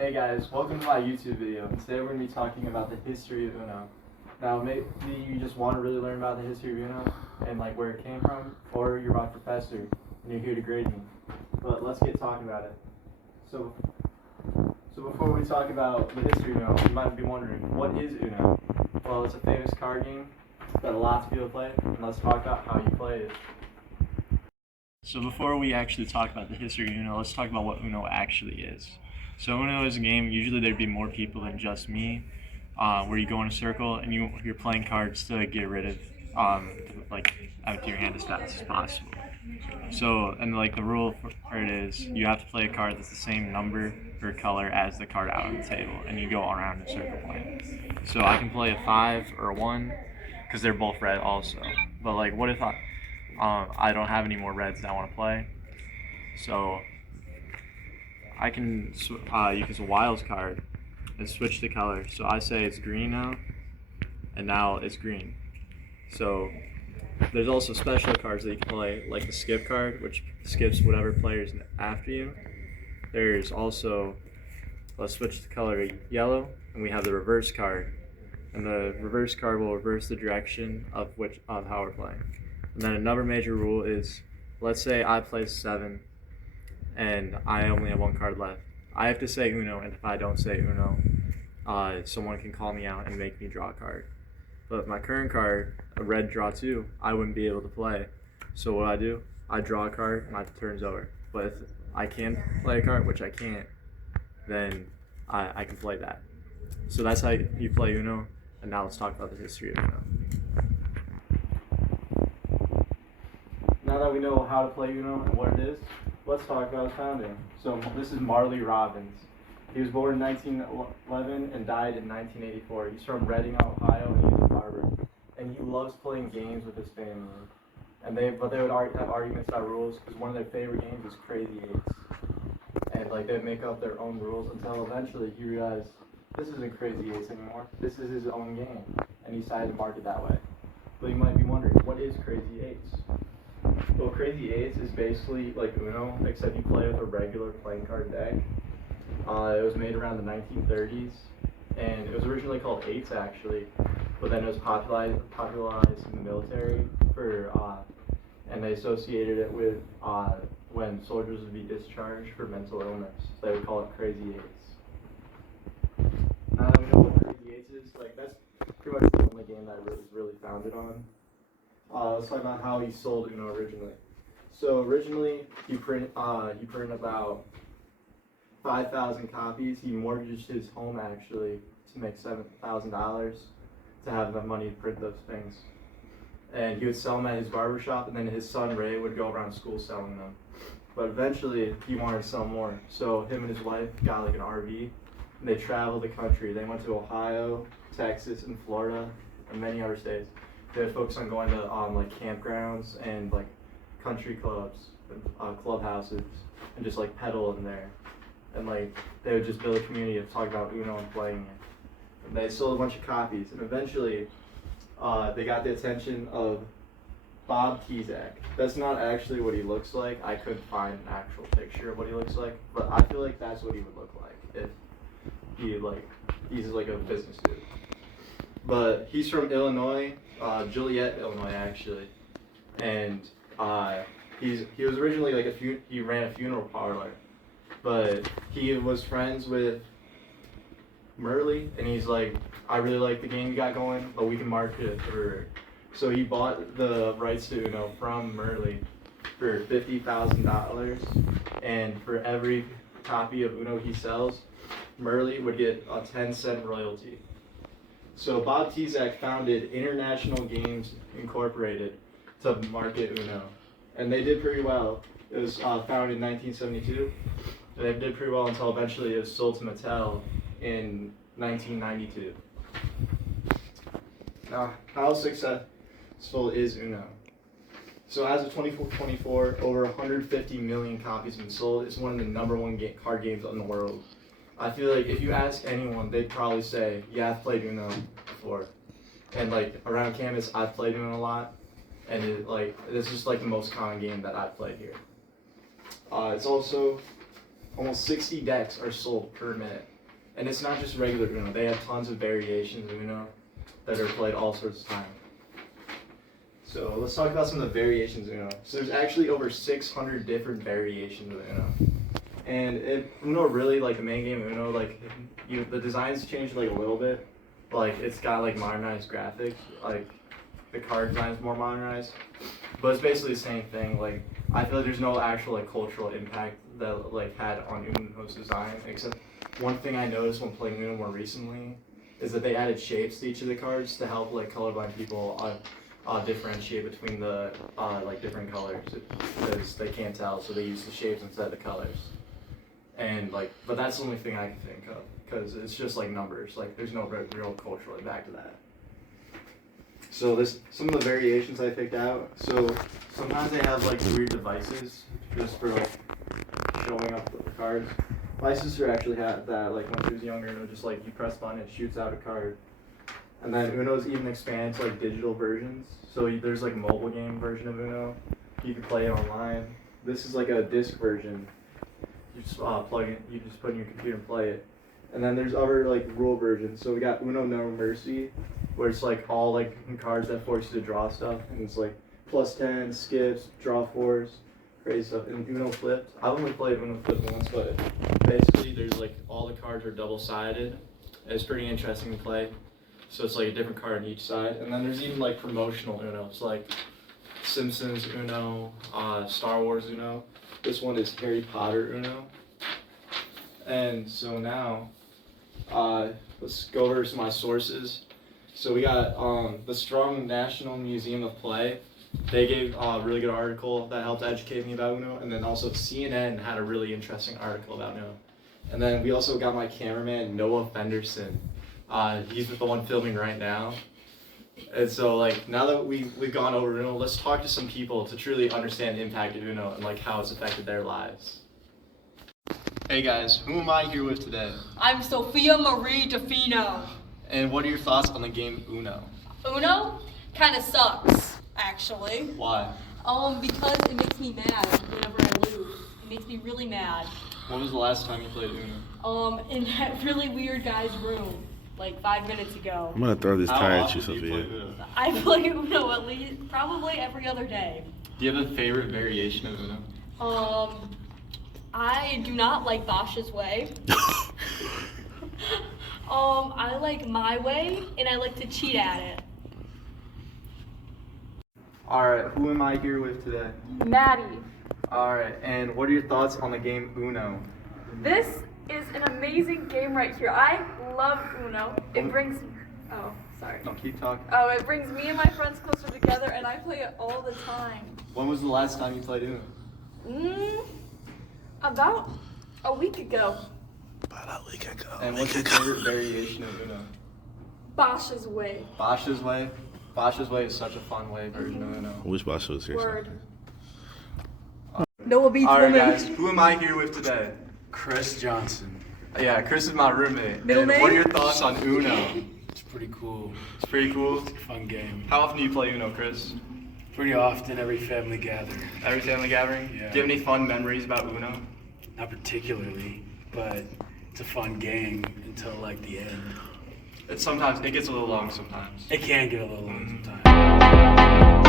Hey guys, welcome to my YouTube video. Today we're going to be talking about the history of Uno. Now maybe you just want to really learn about the history of Uno and like where it came from, or you're my professor and you're here to grade me. But let's get talking about it. So before we talk about the history of Uno, you might be wondering, what is Uno? Well, it's a famous card game that lots of people play, and let's talk about how you play it. So before we actually talk about the history of Uno, let's talk about what Uno actually is. So Uno is a game, usually there'd be more people than just me, where you go in a circle and you're playing cards to get rid of, like, empty your hand as fast as possible. So, and like the rule for it is, you have to play a card that's the same number or color as the card out on the table, and you go around in a circle playing. So I can play a 5 or a 1, because they're both red also. But like, what if I don't have any more reds that I want to play? So I can use a wild card and switch the color. So I say it's green now, and now it's green. So there's also special cards that you can play, like the skip card, which skips whatever player's after you. There's also, let's switch the color to yellow, and we have the reverse card. And the reverse card will reverse the direction of how we're playing. And then another major rule is, let's say I play 7 and I only have one card left. I have to say Uno, and if I don't say Uno, someone can call me out and make me draw a card. But my current card, a red draw 2, I wouldn't be able to play. So what do? I draw a card, my turn's over. But if I can play a card, which I can't, then I can play that. So that's how you play Uno, and now let's talk about the history of Uno. Now that we know how to play Uno and what it is, let's talk about its founding. So this is Marley Robbins. He was born in 1911 and died in 1984. He's from Reading, Ohio, and he's a barber. And he loves playing games with his family. But they would have arguments about rules, because one of their favorite games was Crazy Eights. And like they'd make up their own rules until eventually he realized this isn't Crazy Eights anymore. This is his own game, and he decided to market that way. But you might be wondering, what is Crazy Eights? Well, Crazy Eights is basically like Uno, except you play with a regular playing card deck. It was made around the 1930s, and it was originally called Eights actually, but then it was popularized in the military and they associated it with when soldiers would be discharged for mental illness. So they would call it Crazy Eights. Now that we know what Crazy Eights is, like that's pretty much the only game that it was really founded on. Let's talk about how he sold Uno originally. So originally, he printed about 5,000 copies. He mortgaged his home actually to make $7,000 to have the money to print those things. And he would sell them at his barbershop, and then his son Ray would go around school selling them. But eventually, he wanted to sell more. So him and his wife got like an RV, and they traveled the country. They went to Ohio, Texas, and Florida, and many other states. They would focus on going to like campgrounds and like country clubs, and, clubhouses, and just like pedal in there. And like they would just build a community of talking about Uno and playing it. And they sold a bunch of copies, and eventually they got the attention of Bob Tezak. That's not actually what he looks like. I couldn't find an actual picture of what he looks like, but I feel like that's what he would look like if he's like a business dude. But he's from Illinois, Joliet, Illinois actually, and he was originally like he ran a funeral parlor, but he was friends with Merle, and he's like, I really like the game you got going, but we can market it for. So he bought the rights to Uno from Merle for $50,000, and for every copy of Uno he sells, Merle would get a 10-cent royalty. So Bob Tezak founded International Games Incorporated to market Uno, and they did pretty well. It was founded in 1972, and they did pretty well until eventually it was sold to Mattel in 1992. Now, how successful is Uno? So as of 2024, over 150 million copies have been sold. It's one of the number one card games in the world. I feel like if you ask anyone, they'd probably say, yeah, I've played Uno before. And like around campus, I've played Uno a lot. And it's just like the most common game that I've played here. It's also almost 60 decks are sold per minute. And it's not just regular Uno. They have tons of variations of Uno that are played all sorts of time. So let's talk about some of the variations of Uno. So there's actually over 600 different variations of Uno. And Uno really, like the main game of Uno, like the design's changed like a little bit. Like it's got like modernized graphics, like the card design's more modernized. But it's basically the same thing. Like I feel like there's no actual like cultural impact that like had on Uno's design, except one thing I noticed when playing Uno more recently is that they added shapes to each of the cards to help like colorblind people differentiate between the like different colors because they can't tell, so they use the shapes instead of the colors. And like, but that's the only thing I can think of because it's just like numbers. Like, there's no real cultural impact to that. So this some of the variations I picked out. So sometimes they have like weird devices just for like showing up the cards. My sister actually had that, like when she was younger, it was just like you press button, it shoots out a card. And then Uno's even expanded to like digital versions. So there's like a mobile game version of Uno. You can play it online. This is like a disc version. You just plug it, you just put it in your computer and play it. And then there's other like rule versions. So we got Uno No Mercy, where it's like all like cards that force you to draw stuff, and it's like +10, skips, draw 4s, crazy stuff. And Uno Flipped. I've only played Uno Flipped once, but basically there's like all the cards are double-sided. It's pretty interesting to play. So it's like a different card on each side. And then there's even like promotional Uno. It's like Simpsons Uno, Star Wars Uno. This one is Harry Potter Uno. And so now, let's go over some of my sources. So we got the Strong National Museum of Play. They gave a really good article that helped educate me about Uno. And then also CNN had a really interesting article about Uno. And then we also got my cameraman, Noah Fenderson. He's the one filming right now. And so like now that we've gone over Uno, let's talk to some people to truly understand the impact of Uno and like how it's affected their lives. Hey guys, who am I here with today? I'm Sophia Marie DeFino. And what are your thoughts on the game Uno? Uno kind of sucks, actually. Why? Because it makes me mad whenever I lose. It makes me really mad. When was the last time you played Uno? In that really weird guy's room, like 5 minutes ago. I'm gonna throw this How tie at often you, do you play Sophia. Uno? I play Uno at least probably every other day. Do you have a favorite variation of Uno? I do not like Bosch's Way. I like my way, and I like to cheat at it. Alright, who am I here with today? Maddie, Alright, and what are your thoughts on the game Uno? this is an amazing game right here. I love Uno. It brings, sorry. No, keep talking. It brings me and my friends closer together, and I play it all the time. When was the last time you played Uno? About a week ago. About a week ago. And what's your favorite variation of Uno? Bosch's Way. Bosch's Way? Bosch's Way is such a fun way version of Uno. Which boss was here? Word. Noah beats Alright women. guys, who am I here with today? Chris Johnson. Yeah, Chris is my roommate. Middle And name? what are your thoughts on Uno? It's pretty cool. It's pretty cool. It's a fun game. How often do you play Uno, Chris? Pretty often, every family gathering. Every family gathering? Yeah. Do you have any fun memories about Uno? Not particularly, but it's a fun game until like the end. It gets a little long sometimes. It can get a little long sometimes.